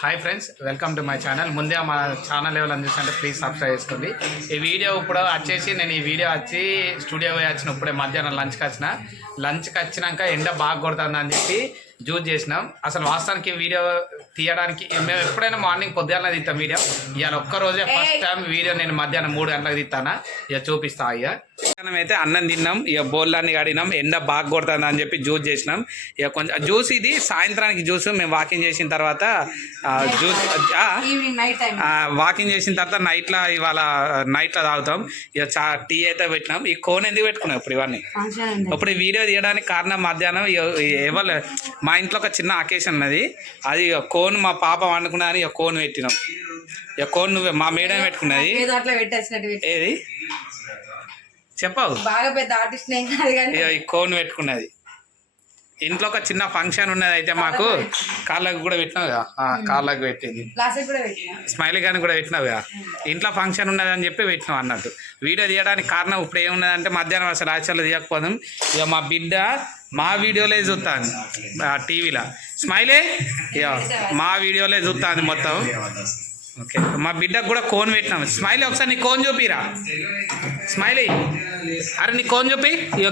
Hi friends, welcome to my channel. ముందే మా channel ఎవరు చూస్తుంటే ప్లీజ్ సబ్స్క్రైబ్ చేసుకోండి. ఈ వీడియో ఇప్పుడు వచ్చేసి నేను ఈ వీడియో వచ్చి స్టూడియో పోయి వచ్చిన ఇప్పుడే మధ్యాహ్నం లంచ్కి వచ్చినాక ఎండ బాగా కొడుతుంది అని చెప్పి జ్యూస్ చేసినాం. అసలు వాస్తవానికి వీడియో తీయడానికి మేము ఎప్పుడైనా మార్నింగ్ పొద్దున్న తీస్తాం వీడియో. ఇవాళ ఒక్కరోజే ఫస్ట్ టైం వీడియో నేను మధ్యాహ్నం 3 గంటలకు తీస్తాను. ఇక చూపిస్తా. ఇక అయితే అన్నం తిన్నాం, ఇక బోళ్ళన్ని కడిగినాం, ఎండ బాగా కొడుతుంది అని చెప్పి జ్యూస్ చేసినాం. ఇక కొంచెం జ్యూస్ ఇది సాయంత్రానికి జ్యూస్ మేము వాకింగ్ చేసిన తర్వాత జ్యూస్ వాకింగ్ చేసిన తర్వాత ఇవాళ నైట్లో తాగుతాం. ఇక టీ అయితే పెట్టినాం. ఈ కోన్ ఎందుకు పెట్టుకున్నాం ఇప్పుడు ఇవన్నీ ఇప్పుడు ఈ వీడియో తీయడానికి కారణం మధ్యాహ్నం ఎవరు మా ఇంట్లో ఒక చిన్న అకేషన్ ఉన్నది. అది కోన్ మా పాప వండుకున్నదని ఇక కోన్ పెట్టినాం. ఇక కోన్ నువ్వే మా మేడం పెట్టుకున్నది. ఏది చెప్పావు? బాగా పెద్ద ఆర్టిస్ట్ ఈ కోన్ పెట్టుకున్నది. ఇంట్లో ఒక చిన్న ఫంక్షన్ ఉన్నది. అయితే మాకు కాళ్ళకు కూడా పెట్టినావు కదా, కాళ్ళకు పెట్టింది. స్మైలీ గాని కూడా పెట్టినావు కదా. ఇంట్లో ఫంక్షన్ ఉన్నది అని చెప్పి పెట్టినావు అన్నట్టు. వీడియో తీయడానికి కారణం ఇప్పుడు ఏమున్నదంటే మధ్యాహ్నం అసలు యాక్చువల్గా తీయకపోదాం. ఇక మా బిడ్డ మా వీడియోలే చూస్తాను టీవీలో. స్మైలీ ఇక మా వీడియోలే చూస్తుంది మొత్తం. ఓకే, మా బిడ్డకు కూడా కోన్ పెట్టినాం. స్మైలీ ఒకసారి నీ కోన్ చూపిరా. స్మైలీ అరే నీ కోన్ చూపి. ఇక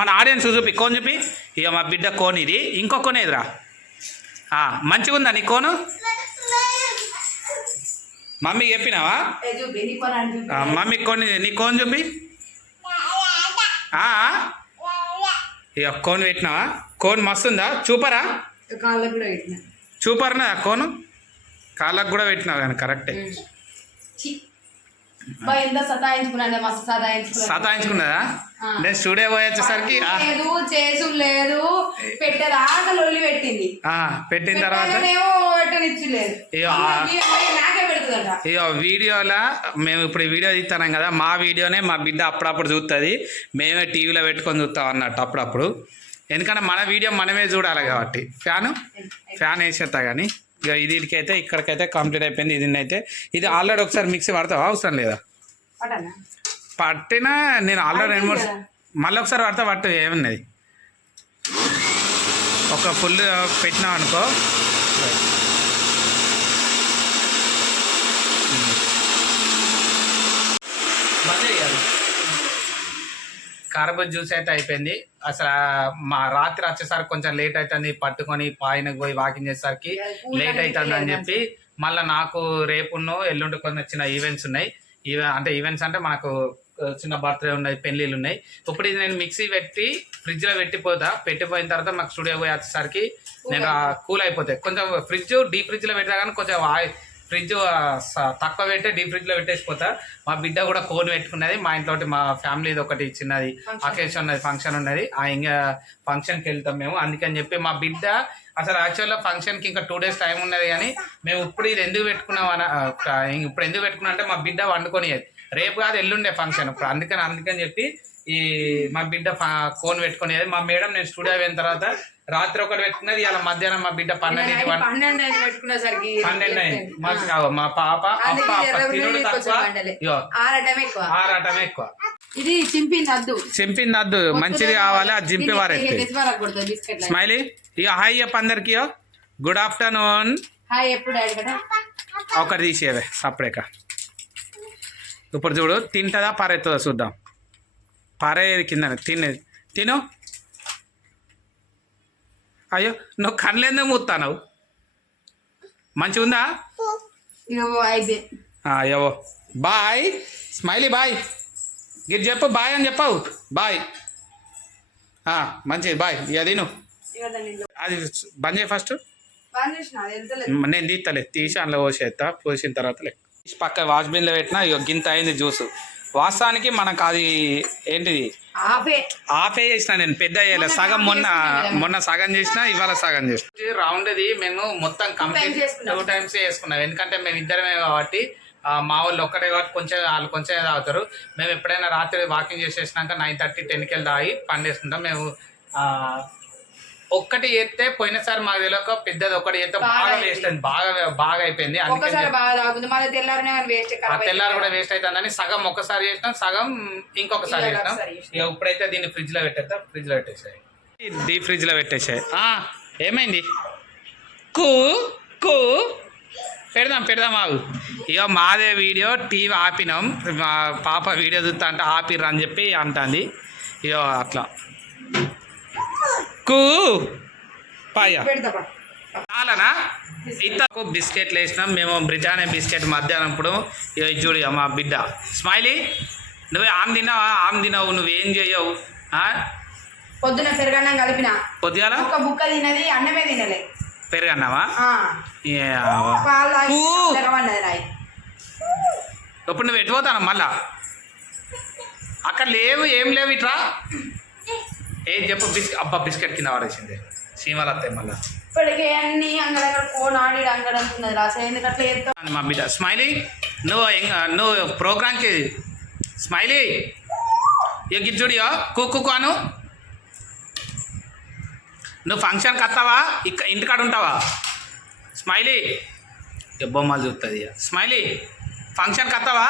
మన ఆడియన్స్ చూపి కోన్ చూపి. ఇక మా బిడ్డ కోన్ ఇది. ఇంకో కోన్ ఎదురా మంచిగా ఉందా నీ కోను? మమ్మీ చెప్పినావా? మమ్మీ కోన్ నీ కోన్ చూపి. ఇక కోన్ పెట్టినావా? కోన్ మస్తుందా? చూపరా? చూపరనా కోను? కాళ్ళకు కూడా పెట్టినావు కానీ కరెక్టే. సతాయించుకున్నదా? నేను స్టూడియో పోయి వచ్చేసరికి పెట్టిన తర్వాత ఇక వీడియోలో మేము ఇప్పుడు ఈ వీడియో తీస్తున్నాం కదా, మా వీడియోనే మా బిడ్డ అప్పుడప్పుడు చూస్తుంది. మేమే టీవీలో పెట్టుకొని చూస్తాం అన్నట్టు అప్పుడప్పుడు. ఎందుకంటే మన వీడియో మనమే చూడాలి కాబట్టి ఫ్యాన్ వేసేస్తా. కానీ ఇక ఇదికైతే ఇక్కడికైతే కంప్లీట్ అయిపోయింది. ఇది ఆల్రెడీ ఒకసారి మిక్సీ పడతావా? అవసరం లేదా? పట్టినా నేను ఆల్రెడీ 2-3 మళ్ళీ ఒకసారి పట్టు. ఏమున్నది, ఒక ఫుల్ పెట్టినాం అనుకో. కర్బూజా జ్యూస్ అయితే అయిపోయింది. అసలు మా రాత్రి వచ్చేసరికి కొంచెం లేట్ అవుతుంది. పట్టుకొని పాయినకు పోయి వాకింగ్ చేసేసరికి లేట్ అవుతుంది అని చెప్పి మళ్ళీ నాకు రేపున్నో ఎల్లుండి కొన్ని చిన్న ఈవెంట్స్ ఉన్నాయి. ఈవెంట్స్ అంటే మనకు చిన్న బర్త్డే ఉన్నాయి, పెళ్ళిళ్ళు ఉన్నాయి. ఇప్పుడు ఇది నేను మిక్సీ పెట్టి ఫ్రిడ్జ్లో పెట్టిపోయిన తర్వాత మాకు స్టూడియో పోయి వచ్చేసరికి నేను కూల్ అయిపోతాయి. కొంచెం డీప్ ఫ్రిడ్జ్లో పెట్టా కానీ కొంచెం ఫ్రిడ్జ్ తక్కువ పెట్టి డీప్ ఫ్రిడ్జ్లో పెట్టేసిపోతా. మా బిడ్డ కూడా కోన్ పెట్టుకున్నది. మా ఇంట్లో మా ఫ్యామిలీది ఒకటి చిన్నది అకేషన్ ఉన్నది, ఫంక్షన్ ఉన్నది. ఇంకా ఫంక్షన్కి వెళ్తాం మేము. అందుకని చెప్పి మా బిడ్డ అసలు యాక్చువల్గా ఫంక్షన్కి ఇంకా 2 days టైం ఉన్నది. కానీ మేము ఇప్పుడు ఇది ఎందుకు పెట్టుకున్నాం ఇప్పుడు ఎందుకు పెట్టుకున్నాం అంటే మా బిడ్డ వండుకొనిది. రేపు కాదు ఎల్లుండే ఫంక్షన్. ఇప్పుడు అందుకని చెప్పి ఈ మా బిడ్డ కోన్ పెట్టుకునేది. మా మేడం నేను స్టూడియో అయిన తర్వాత రాత్రి ఒకటి పెట్టుకున్నది. ఇలా మధ్యాహ్నం మా బిడ్డ 12 అయింది. మా పాప తినుడు తక్కువ, ఆరాటం ఎక్కువ. ఇది చింపింది అద్దు మంచిది కావాలి. అది చింపేవారు. స్మైలీ ఇక హాయ్ చెప్ప అందరికి. Good afternoon. ఒకటి తీసేవే సపరేక. ఇప్పుడు చూడు తింటుందా పారేస్తుందా చూద్దాం. పారేది కింద తిను. అయ్యో నువ్వు కళ్ళెందుకు మూస్తావు? మంచిగా ఉందా? అయ్యో బాయ్ స్మైలీ బాయ్. గిట్ చెప్పు బాయ్ అని చెప్పావు. బాయ్ మంచిది బాయ్. ఇక తిను. అది బంద్ చేయి ఫస్ట్. నేను తీస్తలే, తీసి అందులో పోసిన తర్వాత పక్క వాష్ బిన్లో పెట్టినా. ఇక గింత అయింది జ్యూస్. వాస్తవానికి మనకు అది ఏంటిది ఆఫే చేసిన నేను పెద్ద చేయలేదు. సగం మొన్న సగం చేసిన, ఇవాళ సగం చేసిన. రౌండ్ ఇది మేము మొత్తం కంప్లీట్ 2 times వేసుకున్నాం. ఎందుకంటే మేము ఇద్దరమే కాబట్టి మా వాళ్ళు ఒక్కటే కాబట్టి వాళ్ళు కొంచెం తాగుతారు. మేము ఎప్పుడైనా రాత్రి వాకింగ్ చేసేసినాక 9:30, 10కి వెళ్ళి తాగి పండేసుకుంటాం. మేము ఒక్కటి చేస్తే పోయినసారి మాకు తెలియక పెద్దది ఒకటి చేస్తే బాగా వేస్ట్ అయింది. బాగా అయిపోయింది. తెల్లారు కూడా వేస్ట్ అవుతుందని సగం ఒక్కసారి చేసినాం, సగం ఇంకొకసారి చేసినాం. ఇక ఇప్పుడైతే దీన్ని ఫ్రిడ్జ్లో పెట్టేసాయి. డీప్ ఫ్రిడ్జ్లో పెట్టేసాయి. ఏమైంది? కూ కూ పెడదాం ఆగు. ఇక మాదే వీడియో టీవీ ఆపినాం, మా పాప వీడియో చూస్తా అంటే ఆపిర్రు అని చెప్పి అంటుంది. ఇక అట్లా కూ పాయ చాలనా. ఇంతకు బిస్కెట్లు వేసినాం మేము, బ్రిటానియా బిస్కెట్ మధ్యాహ్నం ఇప్పుడు. ఇక చూడు ఇక మా బిడ్డ స్మైలీ, నువ్వే ఆమె తినవు నువ్వేం చేయవు. పొద్దున పెరుగన్నం కలిపిన, పొద్దుగాల ఒక బుక్క తినది, అన్నమే తినలే. పెరుగన్నావా? ఇప్పుడు నువ్వు ఎట్టుపోతాను మళ్ళా? అక్కడ లేవు, ఏం లేవు, ఇట్రా ఏం చెప్పు. అబ్బా బిస్కెట్ కింద వాడేసింది సీమలు వస్తాయి మళ్ళా. ఇప్పటికే అన్ని అంగడక్కడ ఫోన్ ఆడి అంగడంటున్నది రాసే, ఎందుకట్లా చెప్తావు? మా బిడ్డ స్మైలీ, నువ్వు ప్రోగ్రామ్కి స్మైలీ ఇక గిజ్జుడియో కుక్కు అను. నువ్వు ఫంక్షన్కి వస్తావా, ఇంటికాడ ఉంటావా? స్మైలీ ఇక బొమ్మలు చూస్తుంది. ఇక స్మైలీ ఫంక్షన్కి వస్తావా?